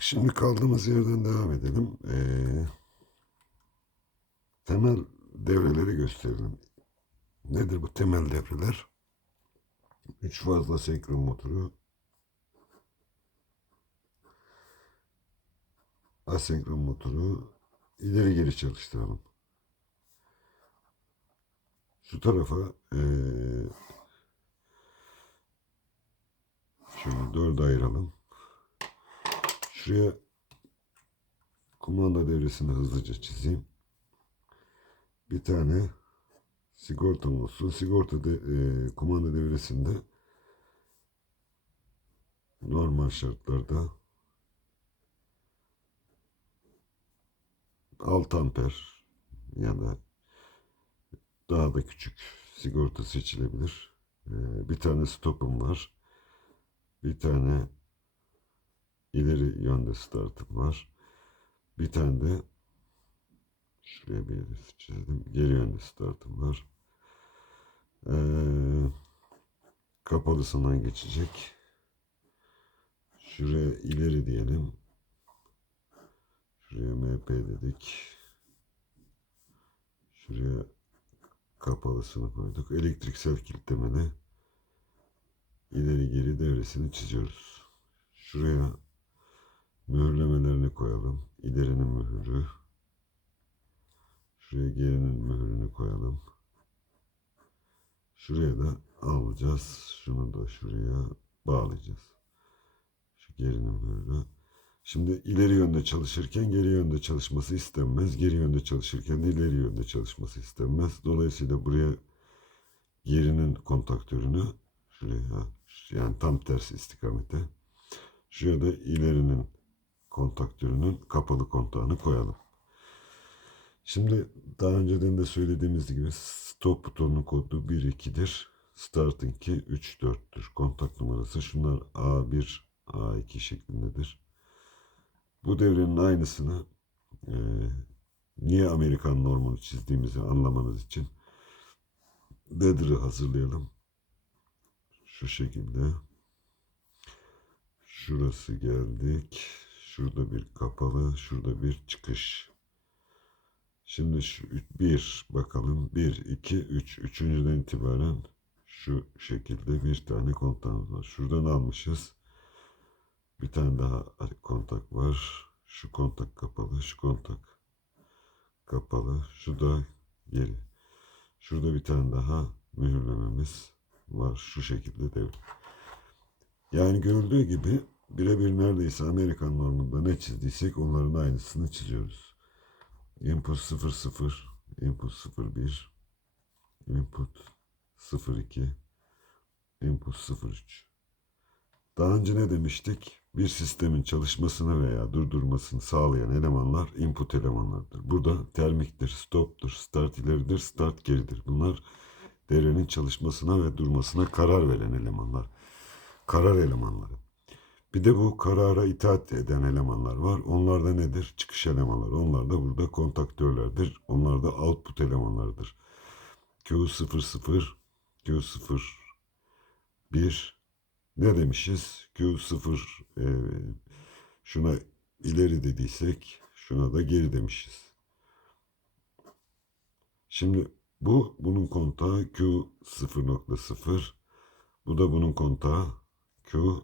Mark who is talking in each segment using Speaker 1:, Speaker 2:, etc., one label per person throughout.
Speaker 1: Şimdi kaldığımız yerden devam edelim. Ee, temel devreleri gösterelim. Nedir bu temel devreler? Üç fazla senkron motoru, asenkron motoru ileri geri çalıştıralım. Şu tarafa eee şöyle dörde ayıralım. Şuraya kumanda devresini hızlıca çizeyim. Bir tane sigortam olsun. Sigorta de, eee, kumanda devresinde normal şartlarda 6 amper ya da daha da küçük sigorta seçilebilir. Ee, bir tane stopum var. Bir tane ileri yönde startım var. Bir tane de şuraya bir hedef çizdim. Geri yönde startım var. Ee, kapalısından geçecek. Şuraya ileri diyelim. Şuraya MP dedik. Şuraya kapalısını koyduk. Elektriksel kilitlemede ileri geri devresini çiziyoruz. Şuraya mühürlemelerini koyalım. İlerinin mühürü. Şuraya gerinin mühürünü koyalım. Şuraya da alacağız. Şunu da şuraya bağlayacağız. Şu gerinin mühürü. Şimdi ileri yönde çalışırken geri yönde çalışması istenmez. Geri yönde çalışırken de ileri yönde çalışması istenmez. Dolayısıyla buraya gerinin kontaktörünü şuraya yani tam tersi istikamete şuraya da ilerinin kontaktörünün kapalı kontağını koyalım. Şimdi daha önceden de söylediğimiz gibi stop butonunun kodu 1 2'dir. Starting 2 3 4'tür. Kontak numarası şunlar A1 A2 şeklindedir. Bu devrenin aynısını e, niye Amerikan normunu çizdiğimizi anlamanız için Ladder'ı hazırlayalım. Şu şekilde. Şurası geldik. Şurada bir kapalı, şurada bir çıkış. Şimdi şu bir bakalım. Bir, iki, üç. Üçüncüden itibaren şu şekilde bir tane kontağımız var. Şuradan almışız. Bir tane daha kontak var. Şu kontak kapalı, şu kontak kapalı. Şu da geri. Şurada bir tane daha mühürlememiz var. Şu şekilde devre. Yani görüldüğü gibi birebir neredeyse Amerikan normunda ne çizdiysek onların aynısını çiziyoruz. Input 00, input 01, input 02, input 03. Daha önce ne demiştik? Bir sistemin çalışmasını veya durdurmasını sağlayan elemanlar input elemanlardır. Burada termiktir, stoptur, start ileridir, start geridir. Bunlar devrenin çalışmasına ve durmasına karar veren elemanlar. Karar elemanları. Bir de bu karara itaat eden elemanlar var. Onlar da nedir? Çıkış elemanları. Onlar da burada kontaktörlerdir. Onlar da output elemanlardır. Q00, Q0, 1, ne demişiz? Q0 e, şuna ileri dediysek şuna da geri demişiz. Şimdi bu bunun kontağı Q 0.0 bu da bunun kontağı Q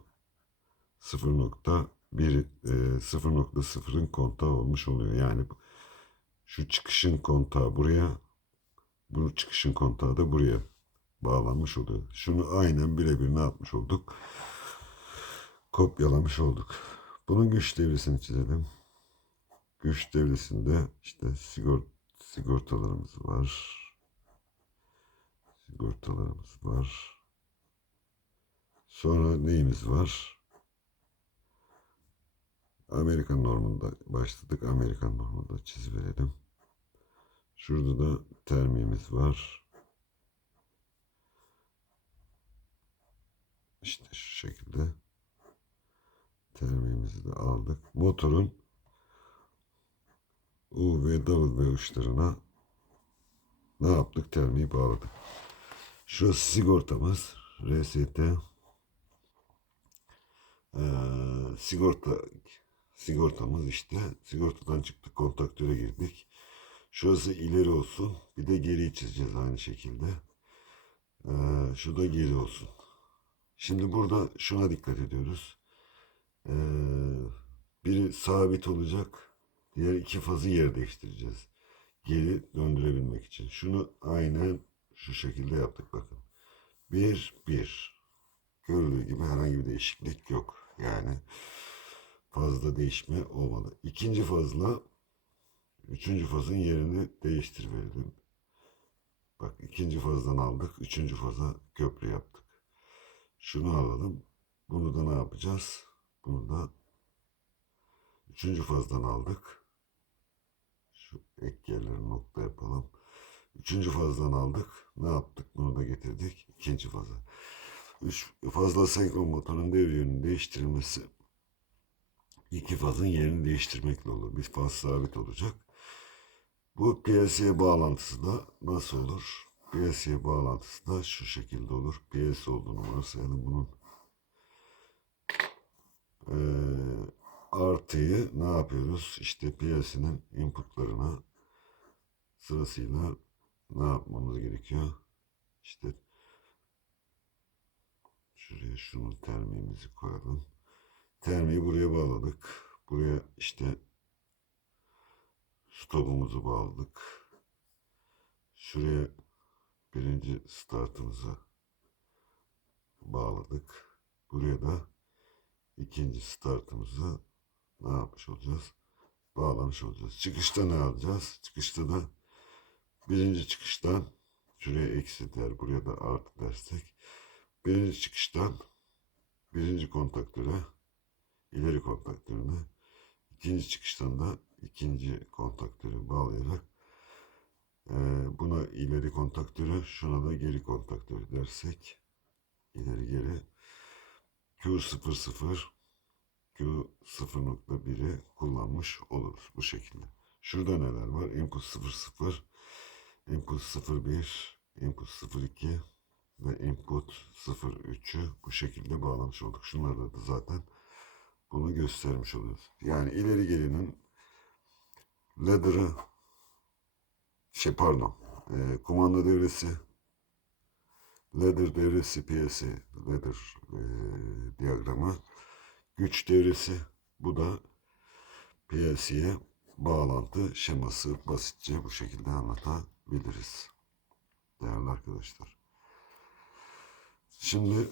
Speaker 1: 0.1 e, 0.0'ın kontağı olmuş oluyor. Yani şu çıkışın kontağı buraya bu çıkışın kontağı da buraya bağlanmış oluyor. Şunu aynen birebir ne yapmış olduk? Kopyalamış olduk. Bunun güç devresini çizelim. Güç devresinde işte sigort sigortalarımız var. Sigortalarımız var. Sonra neyimiz var? Amerikan normunda başladık. Amerikan normunda çiziverelim. Şurada da termimiz var. İşte şu şekilde termimizi de aldık. Motorun U ve W uçlarına ne yaptık? Termiği bağladık. Şurası sigortamız. RST ee, sigorta sigortamız işte. Sigortadan çıktık kontaktöre girdik. Şurası ileri olsun. Bir de geri çizeceğiz aynı şekilde. Ee, şu da geri olsun. Şimdi burada şuna dikkat ediyoruz. Ee, biri sabit olacak. Diğer iki fazı yer değiştireceğiz. Geri döndürebilmek için. Şunu aynen şu şekilde yaptık bakın. Bir, bir. Görüldüğü gibi herhangi bir değişiklik yok. Yani fazla değişme olmadı. İkinci fazla üçüncü fazın yerini değiştirverelim. Bak ikinci fazdan aldık. Üçüncü faza köprü yaptık. Şunu alalım. Bunu da ne yapacağız? Bunu da üçüncü fazdan aldık. Şu ek yerleri nokta yapalım. Üçüncü fazdan aldık. Ne yaptık? Bunu da getirdik. İkinci faza. Üç fazla senkron motorun devre yönünü değiştirilmesi iki fazın yerini değiştirmekle olur. Bir faz sabit olacak. Bu PLC'ye bağlantısı da nasıl olur? PLC'ye bağlantısı da şu şekilde olur. PLC olduğunu varsayalım bunun. Ee, artıyı ne yapıyoruz? İşte PLC'nin inputlarına sırasıyla ne yapmamız gerekiyor? İşte şuraya şunu termimizi koyalım. Termiği buraya bağladık. Buraya işte stopumuzu bağladık. Şuraya birinci startımızı bağladık. Buraya da ikinci startımızı ne yapmış olacağız? Bağlamış olacağız. Çıkışta ne alacağız? Çıkışta da birinci çıkıştan şuraya eksi der, buraya da artı dersek birinci çıkıştan birinci kontaktöre ileri kontaktörüne ikinci çıkıştan da ikinci kontaktörü bağlayarak e, buna ileri kontaktörü şuna da geri kontaktörü dersek ileri geri Q00 Q0.1'i kullanmış oluruz bu şekilde. Şurada neler var? Input 00 input 01 input 02 ve input 03'ü bu şekilde bağlamış olduk. Şunlarda da zaten bunu göstermiş oluyoruz. Yani ileri gelinin ladder'ı şey pardon e, kumanda devresi ladder devresi piyesi ladder e, diyagramı güç devresi bu da PLC'ye bağlantı şeması basitçe bu şekilde anlatabiliriz. Değerli arkadaşlar. Şimdi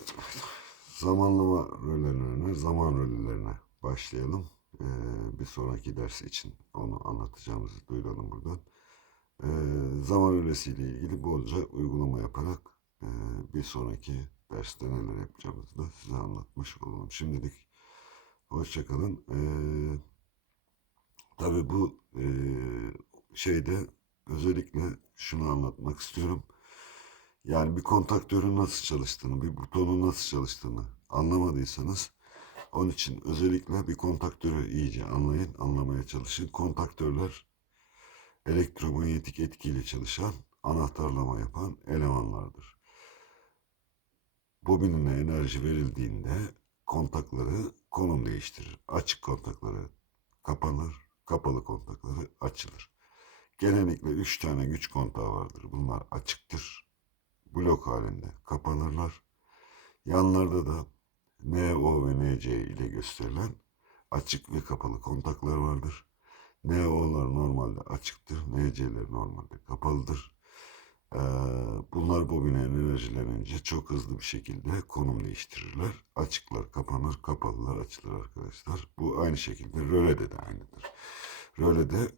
Speaker 1: zamanlama rölelerine, zaman rölelerine başlayalım. Ee, bir sonraki ders için onu anlatacağımızı duyuralım buradan. Ee, zaman rölesiyle ilgili bolca uygulama yaparak e, bir sonraki derste neler yapacağımızı da size anlatmış olalım. Şimdilik hoşçakalın. Ee, tabii bu e, şeyde özellikle şunu anlatmak istiyorum. Yani bir kontaktörün nasıl çalıştığını, bir butonun nasıl çalıştığını anlamadıysanız onun için özellikle bir kontaktörü iyice anlayın, anlamaya çalışın. Kontaktörler elektromanyetik etkiyle çalışan, anahtarlama yapan elemanlardır. Bobinine enerji verildiğinde kontakları konum değiştirir. Açık kontakları kapanır, kapalı kontakları açılır. Genellikle 3 tane güç kontağı vardır. Bunlar açıktır. Blok halinde kapanırlar. Yanlarda da NO ve NC ile gösterilen açık ve kapalı kontaklar vardır. NO'lar normalde açıktır, NC'ler normalde kapalıdır. Ee, bunlar bobine enerjilenince çok hızlı bir şekilde konum değiştirirler. Açıklar kapanır, kapalılar açılır arkadaşlar. Bu aynı şekilde rölede de aynıdır. Rölede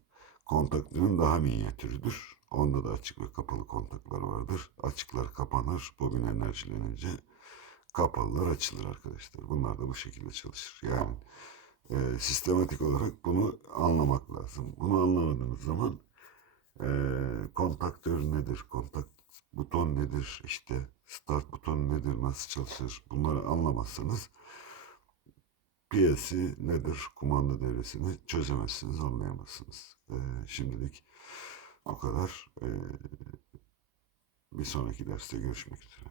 Speaker 1: kontaktörün daha minyatürüdür. Onda da açık ve kapalı kontaklar vardır. Açıklar kapanır, bobin enerjilenince kapalılar açılır arkadaşlar. Bunlar da bu şekilde çalışır. Yani e, sistematik olarak bunu anlamak lazım. Bunu anlamadığınız zaman e, kontaktör nedir, kontak buton nedir, işte start butonu nedir, nasıl çalışır bunları anlamazsanız PLC nedir, kumanda devresini çözemezsiniz, anlayamazsınız. E, şimdilik bu kadar. E, bir sonraki derste görüşmek üzere.